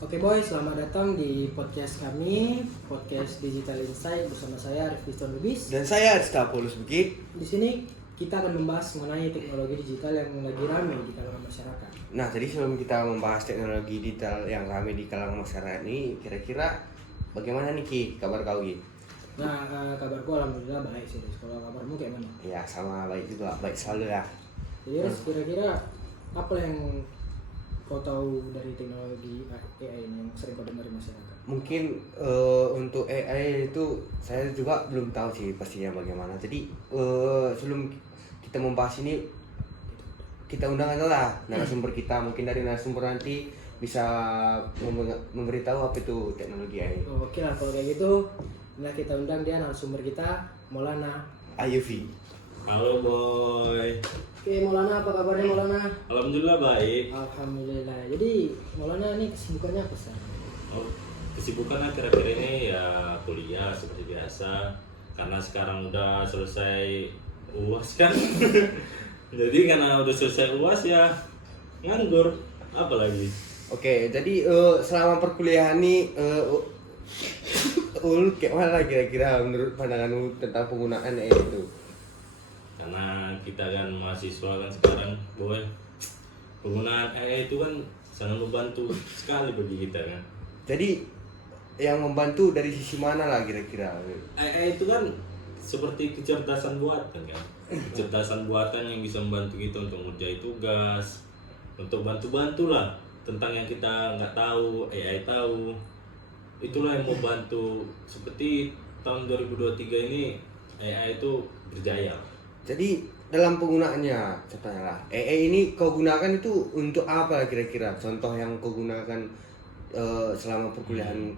Oke boy, selamat datang di podcast kami, podcast Digital Insight bersama saya Rifki Lubis. Dan saya Aristapulus Bukit. Di sini kita akan membahas mengenai teknologi digital yang lagi ramai di kalangan masyarakat. Nah, jadi sebelum kita membahas teknologi digital yang ramai di kalangan masyarakat ini, kira-kira bagaimana nih Ki, kabar kau Ki? Nah, kabarku alhamdulillah baik sih. Kalau kabarmu kayak mana? Ya, sama baik juga, baik selalu ya. Jadi Riz, kira-kira apa yang kau tahu dari teknologi AI ini yang sering kau dengar di masyarakat? Mungkin untuk AI itu saya juga belum tahu sih pastinya bagaimana. Jadi sebelum kita membahas ini, kita undang adalah narasumber kita. Mungkin dari narasumber nanti bisa memberitahu apa itu teknologi AI. Oke lah, kalau kayak gitu, nah kita undang dia narasumber kita, Maulana. Ayuvi. Halo boy. Oke Maulana, apa kabarnya Maulana? Alhamdulillah baik. Alhamdulillah. Jadi Maulana ini kesibukannya apa sih? Oh, kesibukan akhir-akhir ini ya kuliah seperti biasa. Karena sekarang udah selesai UAS kan. Jadi karena udah selesai UAS ya nganggur. Apalagi? Oke, jadi selama perkuliahan nih kayak mana kira-kira menurut pandanganmu tentang penggunaan AI itu? Karena kita kan mahasiswa kan sekarang boy. Penggunaan AI itu kan sangat membantu sekali bagi kita kan. Jadi yang membantu dari sisi mana lah kira-kira? AI itu kan seperti kecerdasan buatan kan. Kecerdasan buatan yang bisa membantu kita untuk mengerjakan tugas, untuk bantu-bantu lah tentang yang kita nggak tahu, AI tahu. Itulah yang membantu. Seperti tahun 2023 ini AI itu berjaya. Jadi dalam penggunaannya, contohnya lah, AI ini kau gunakan itu untuk apa kira-kira? Contoh yang kau gunakan selama perkuliahan,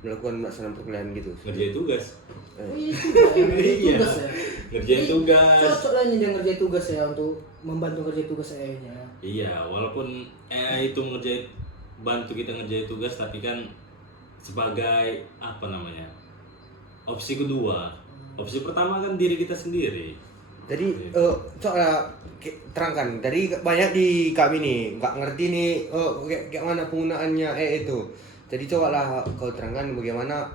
melakukan pelaksanaan perkuliahan gitu. Ngerjain tugas. Oh iya juga ya, ngerjain Iya. tugas ya. Ngerjain Jadi, tugas. Cocok lah ini dia ngerjain tugas ya untuk membantu ngerjain tugas AI-nya. Iya, walaupun AI itu bantu kita ngerjain tugas, tapi kan sebagai apa namanya? Opsi kedua. Opsi pertama kan diri kita sendiri. Jadi coba terangkan. Dari banyak di kami nih nggak ngerti nih kayak mana penggunaannya AI itu. Jadi cobalah kau terangkan bagaimana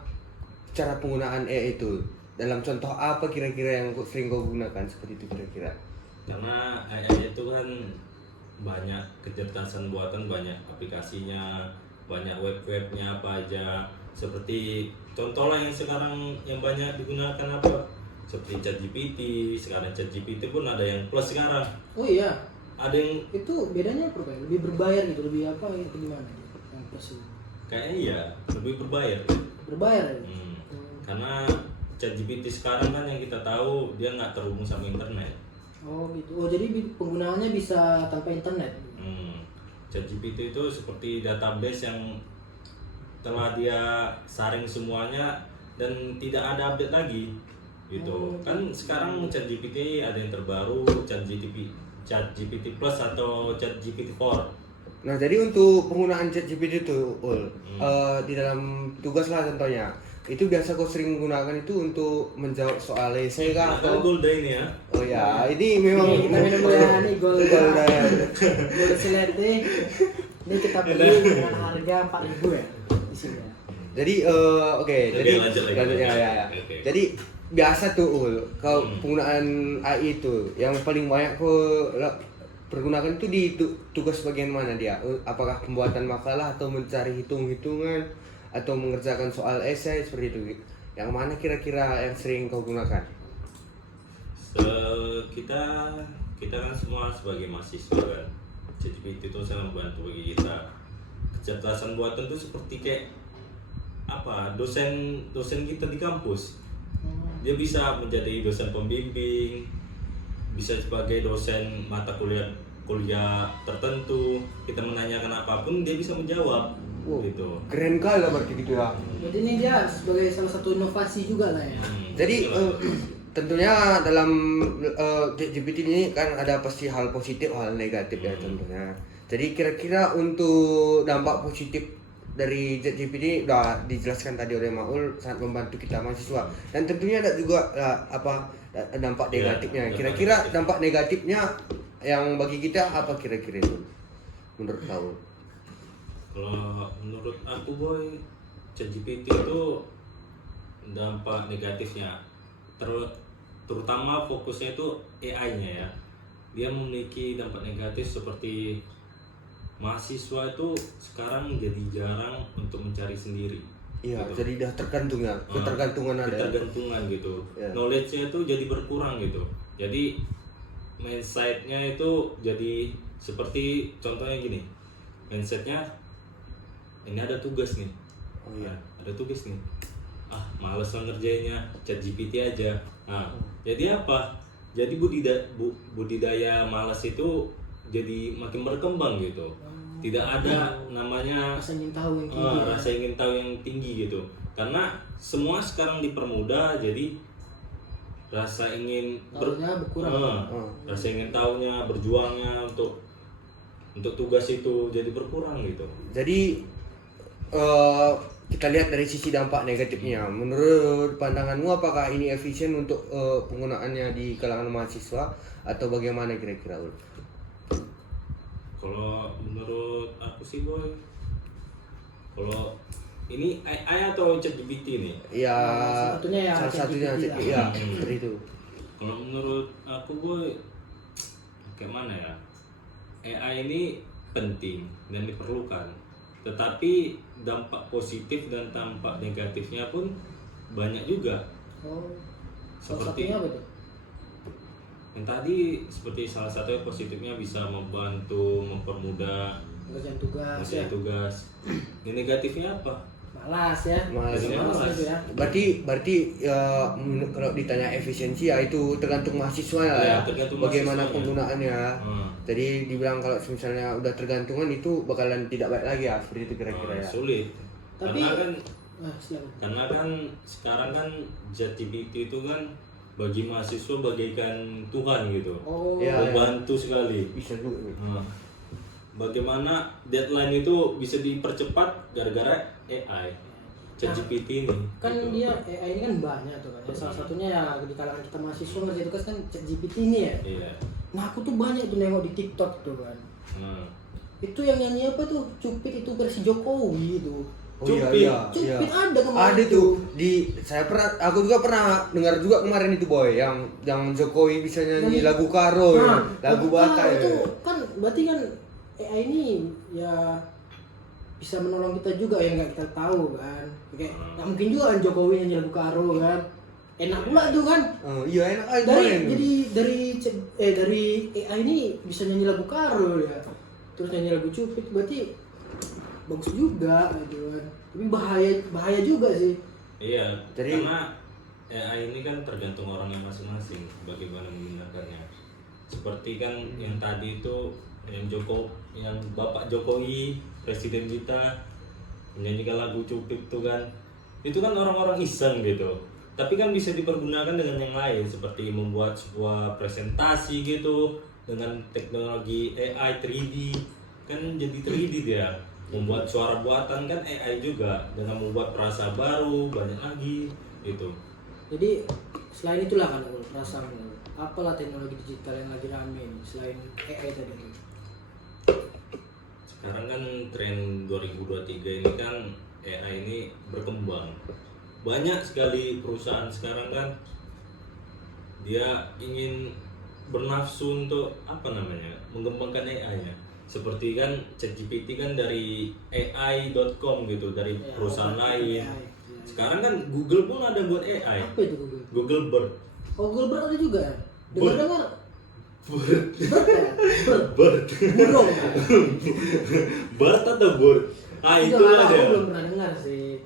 cara penggunaan AI itu. Dalam contoh apa kira-kira yang sering kau gunakan seperti itu kira-kira? Karena AI itu kan banyak kecerdasan buatan, banyak aplikasinya, banyak web-webnya apa aja. Seperti contoh lah yang sekarang yang banyak digunakan apa? Seperti ChatGPT. Sekarang ChatGPT pun ada yang plus sekarang. Oh iya, Ada yang itu bedanya apa Pak? Lebih berbayar gitu, lebih apa gitu gimana gitu? Yang plus itu. kayaknya iya lebih berbayar. Berbayar ya? Karena ChatGPT sekarang kan yang kita tahu dia nggak terhubung sama internet. Oh gitu. Oh jadi penggunaannya bisa tanpa internet. ChatGPT itu seperti database yang telah dia saring semuanya dan tidak ada update lagi gitu. Kan sekarang ChatGPT ada yang terbaru, ChatGPT Plus atau ChatGPT 4. Nah, jadi untuk penggunaan ChatGPT itu, di dalam tugas lah contohnya, itu biasa kau sering menggunakan itu untuk menjawab soal esai kah Atau atau? Golda ini ya. Oh ya, ini memang Oke, kita minum dulu ya, nih gol selete. Ini kita beli dengan harga 4.000 ya di sini ya. Jadi oke, Oke, jadi lanjut lagi. lanjutnya ya. Oke. Jadi biasa tuh kau penggunaan AI itu yang paling banyak kau pergunakan itu di tugas bagian mana dia? Apakah pembuatan makalah atau mencari hitung-hitungan atau mengerjakan soal esai seperti itu? Yang mana kira-kira yang sering kau gunakan? Kita kan semua sebagai mahasiswa kan, ChatGPT itu sangat membantu bagi kita. Kecerdasan buatan itu seperti kayak apa, dosen kita di kampus. Dia bisa menjadi dosen pembimbing, bisa sebagai dosen mata kuliah tertentu. Kita menanyakan apapun dia bisa menjawab. Wow, Gitu. keren kali lah berarti gitu ya. Jadi ini dia sebagai salah satu inovasi juga lah ya. Jadi tentunya dalam ChatGPT ini kan ada pasti hal positif, hal negatif ya tentunya. Jadi kira-kira untuk dampak positif dari ChatGPT udah dijelaskan tadi oleh Maul, sangat membantu kita mahasiswa. Dan tentunya ada juga dampak negatifnya. Kira-kira dampak negatifnya yang bagi kita apa kira-kira itu menurut kau? Kalau menurut aku boy, ChatGPT itu dampak negatifnya terutama fokusnya itu AI-nya ya. Dia memiliki dampak negatif seperti mahasiswa itu sekarang jadi jarang untuk mencari sendiri. Iya, Gitu. jadi dah tergantung ya, ketergantungan ada. Ketergantungan gitu. Ya. Knowledge-nya itu jadi berkurang gitu. Jadi mindset-nya itu jadi seperti contohnya gini. Mindset-nya ini ada tugas nih. Oh iya. Ada tugas nih. Ah, males lah ngerjainnya, ChatGPT aja. Nah, jadi apa? Jadi budidaya malas itu jadi makin berkembang gitu. Tidak ada namanya Rasa ingin tahu yang tinggi. rasa ingin tahu yang tinggi gitu. Karena semua sekarang dipermudah, jadi rasa ingin Tahunya berkurang. rasa ingin tahunya, berjuangnya untuk tugas itu jadi berkurang gitu. Jadi kita lihat dari sisi dampak negatifnya. Menurut pandanganmu apakah ini efisien untuk penggunaannya di kalangan mahasiswa atau bagaimana kira-kira? Kalau menurut aku sih boy, kalau ini AI atau ChatGPT nih? Ya, Salah satunya ya salah satunya ChatGPT lah. ya seperti itu. Kalau menurut aku boy, kayak mana ya? AI ini penting dan diperlukan, tetapi dampak positif dan dampak negatifnya pun banyak juga. Oh, salah Seperti satunya apa tuh? yang tadi, seperti salah satu positifnya bisa membantu mempermudah Ngerjain tugas ya. ngerjain tugas. Yang negatifnya apa? Malas ya. Malas. Jadi Malas. gitu ya. Berarti ya, kalau ditanya efisiensi ya itu tergantung mahasiswa lah Ya, ya, tergantung bagaimana mahasiswanya. penggunaannya. Jadi Jadi dibilang kalau misalnya udah tergantungan itu bakalan tidak baik lagi ya, seperti itu kira-kira ya. sulit. Tapi Silakan. silakan. Karena kan sekarang kan ChatGPT itu kan bagi mahasiswa bagaikan Tuhan gitu. Oh, Ya. Membantu sekali. Bisa juga nih. Nah, bagaimana deadline itu bisa dipercepat gara-gara AI, ChatGPT ini. Kan gitu. dia AI ini kan banyak tuh kan. Ya, salah satunya ya di kalangan kita mahasiswa ngerjain tugas kan ChatGPT ini ya. Iya. Nah, aku tuh banyak tuh nengok di TikTok tuh kan. Nah, Itu yang nyanyi apa tuh? Cupid itu versi Jokowi itu. Oh Cupid. iya, iya. Cupid ada kemarin Ada tuh aku juga pernah dengar juga kemarin itu boy yang Jokowi bisa nyanyi lagu Karo ya, lagu Batak ya. Itu kan berarti kan AI ini ya bisa menolong kita juga yang nggak kita tahu kan. Kayak nggak mungkin juga kan Jokowi nyanyi lagu Karo kan. Enak pula tuh kan. Iya enak aja Dari AI ini bisa nyanyi lagu Karo ya. Terus nyanyi lagu Cupid berarti bagus juga gitu kan. Tapi bahaya juga sih. iya. Jadi- Karena AI ini kan tergantung orangnya masing-masing bagaimana menggunakannya. Seperti kan yang tadi itu yang Bapak Jokowi, presiden kita menyanyikan lagu Cupid itu kan orang-orang iseng gitu. Tapi kan bisa dipergunakan dengan yang lain seperti membuat sebuah presentasi gitu dengan teknologi AI 3D kan jadi 3D dia. Membuat suara buatan kan AI juga dengan membuat frasa baru banyak lagi gitu. Jadi selain itulah kan aku rasa apalah teknologi digital yang lagi rame ini selain AI tadi itu. Sekarang kan tren 2023 ini kan AI ini berkembang. Banyak sekali perusahaan sekarang kan dia ingin bernafsu untuk mengembangkan AI-nya. Seperti kan ChatGPT kan dari AI.com gitu, dari Ya, perusahaan lain. AI. Sekarang kan Google pun ada buat AI. Apa itu Google? Google Bird. Oh, Google Bird ada juga ya? Dengar-dengar Bird. Bird ya? Bird. Bird. Burung. Bird atau Bird? Itu Itu aku ada. belum pernah dengar sih.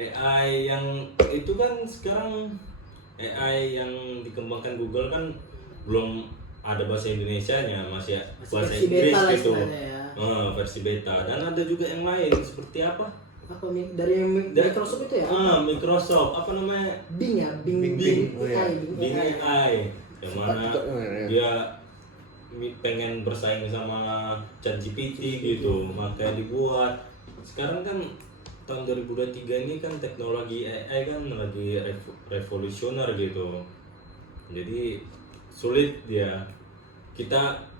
AI yang itu kan sekarang AI yang dikembangkan Google kan belum ada bahasa Indonesianya, masih bahasa versi Inggris beta lah gitu. istilahnya ya. Versi beta dan ada juga yang lain seperti apa? Apa dari Microsoft itu ya? Microsoft apa namanya? Bing ya, Bing Bing. Oh, ya. AI, Bing AI yang mana Ya. dia pengen bersaing sama ChatGPT gitu, makanya dibuat. Sekarang kan tahun 2023 ini kan teknologi AI kan lagi revolusioner gitu. Jadi sulit dia.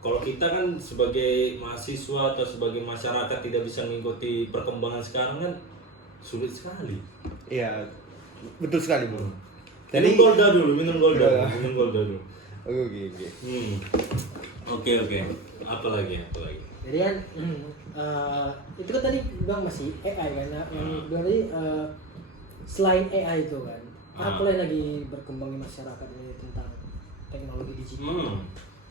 kalau kita kan sebagai mahasiswa atau sebagai masyarakat tidak bisa mengikuti perkembangan sekarang kan sulit sekali. Iya, betul sekali bro. Minum Golda dulu, minum Golda dulu. Oke. Oke. Apa lagi? Jadi kan itu kan tadi bilang masih AI kan, yang bilang tadi selain AI itu kan, apa yang lagi berkembang di masyarakat ini tentang teknologi digital?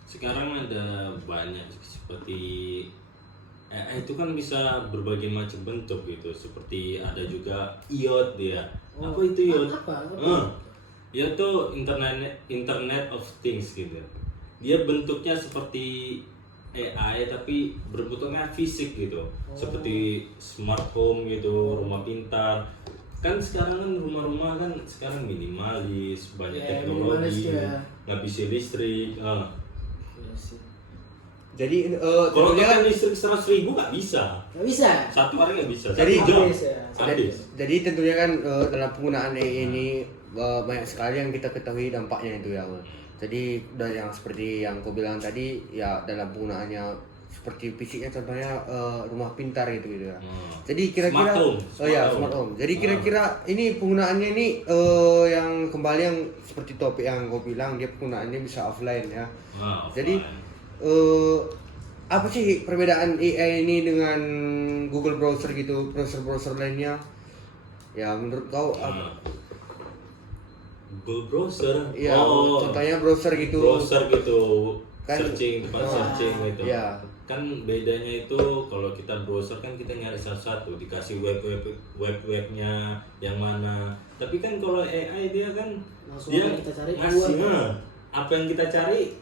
Sekarang ada banyak seperti AI itu kan bisa berbagai macam bentuk gitu, seperti ada juga IoT dia. Apa itu IoT? IoT tuh Internet of Things gitu. Dia bentuknya seperti AI tapi berbentuknya fisik gitu, seperti smart home gitu, rumah pintar. Kan sekarang kan rumah-rumah kan sekarang minimalis, banyak teknologi, ngabisi listrik. Jadi Kalau tentunya kan listrik 100.000 nggak bisa. Nggak bisa. Satu hari nggak bisa. Jadi Satu jam. habis. jadi tentunya kan dalam penggunaan AI ini banyak sekali yang kita ketahui dampaknya itu ya. Jadi dari yang seperti yang kau bilang tadi ya, dalam penggunaannya seperti fisiknya contohnya rumah pintar gitu ya. Jadi kira-kira smart home. Jadi kira-kira ini penggunaannya ini yang kembali yang seperti topik yang kau bilang, dia penggunaannya bisa offline ya. Jadi apa sih perbedaan AI ini dengan Google Browser gitu, browser lainnya? Ya menurut kau apa? Google Browser. Ya, contohnya browser gitu. Kan, tempat searching gitu. Ya. Kan bedanya itu kalau kita browser kan kita nyari satu-satu, dikasih webnya yang mana. Tapi kan kalau AI dia kan Langsung dia kita cari ngasih keluar. apa yang kita cari,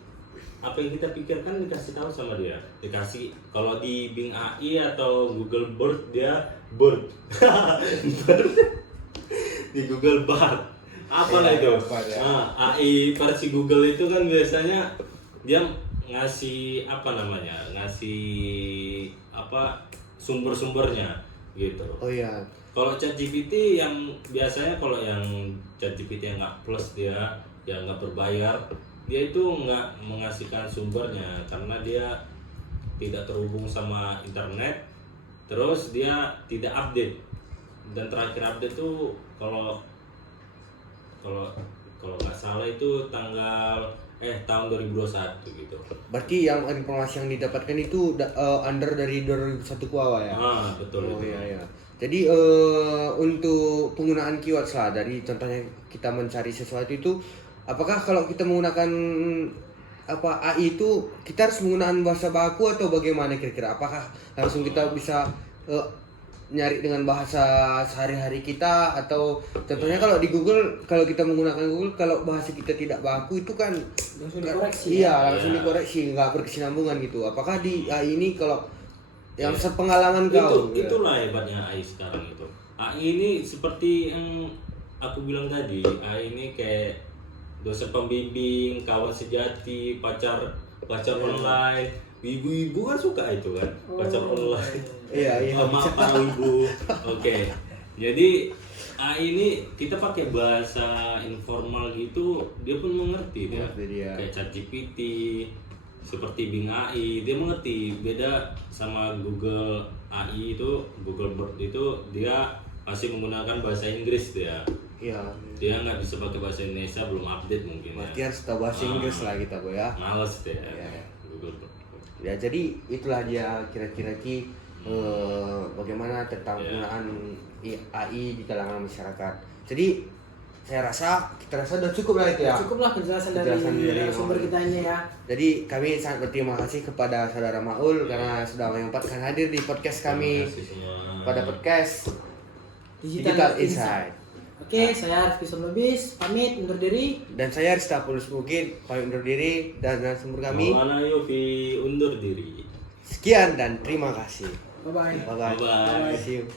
apa yang kita pikirkan dikasih tahu sama dia. Dikasih kalau di Bing AI atau Google Bird dia Bird. Di Google Bard. Apalah itu? AI versi Google itu kan biasanya dia ngasih sumber-sumbernya gitu. Oh iya. Kalau ChatGPT yang biasanya kalau yang ChatGPT yang nggak plus dia yang nggak berbayar, dia itu nggak mengasihkan sumbernya karena dia tidak terhubung sama internet, terus dia tidak update, dan terakhir update tuh kalau nggak salah itu tahun 2021 gitu. Berarti yang informasi yang didapatkan itu under dari 2001 ke bawah ya? Betul. Oh iya. Jadi untuk penggunaan keywords lah, dari contohnya kita mencari sesuatu itu, apakah kalau kita menggunakan AI itu kita harus menggunakan bahasa baku atau bagaimana kira-kira? Apakah langsung kita bisa nyari dengan bahasa sehari-hari kita, atau contohnya kalau di Google, kalau kita menggunakan Google, kalau bahasa kita tidak baku itu kan langsung dikoreksi. Iya, langsung dikoreksi, nggak berkesinambungan gitu. Apakah di AI ini kalau yang sepengalaman kau? Itulah hebatnya AI sekarang itu. AI ini seperti yang aku bilang tadi, AI ini kayak dosen pembimbing, kawan sejati, pacar online. Ibu-ibu kan suka itu kan, pacar online. Iya. Maaf para ibu. Oke. Jadi AI ini kita pakai bahasa informal gitu, dia pun mengerti dia. Kayak ChatGPT, seperti Bing AI, dia mengerti. Beda sama Google AI itu, Google Bird itu dia masih menggunakan bahasa Inggris dia. Iya. Dia nggak bisa pakai bahasa Indonesia, belum update mungkin. Berarti harus tahu bahasa Inggris lah kita, Bu ya. Males deh. Iya. Google Bird. Ya, jadi itulah dia kira-kira bagaimana tentang penggunaan AI di kalangan masyarakat. Jadi kita rasa udah cukup lah itu ya. Cukuplah penjelasan dari sumber kita ini ya. Jadi kami sangat berterima kasih kepada saudara Maul karena sudah menyempatkan hadir di podcast kami pada podcast Digital Insight. Oke, saya Rifki Somlobis, pamit undur diri. Dan saya Ristapulus Bukit, pamit undur diri, dan sumber kami. Maulana Yofi undur diri. Sekian dan terima kasih. Bye-bye. Bye-bye. Bye-bye. See you.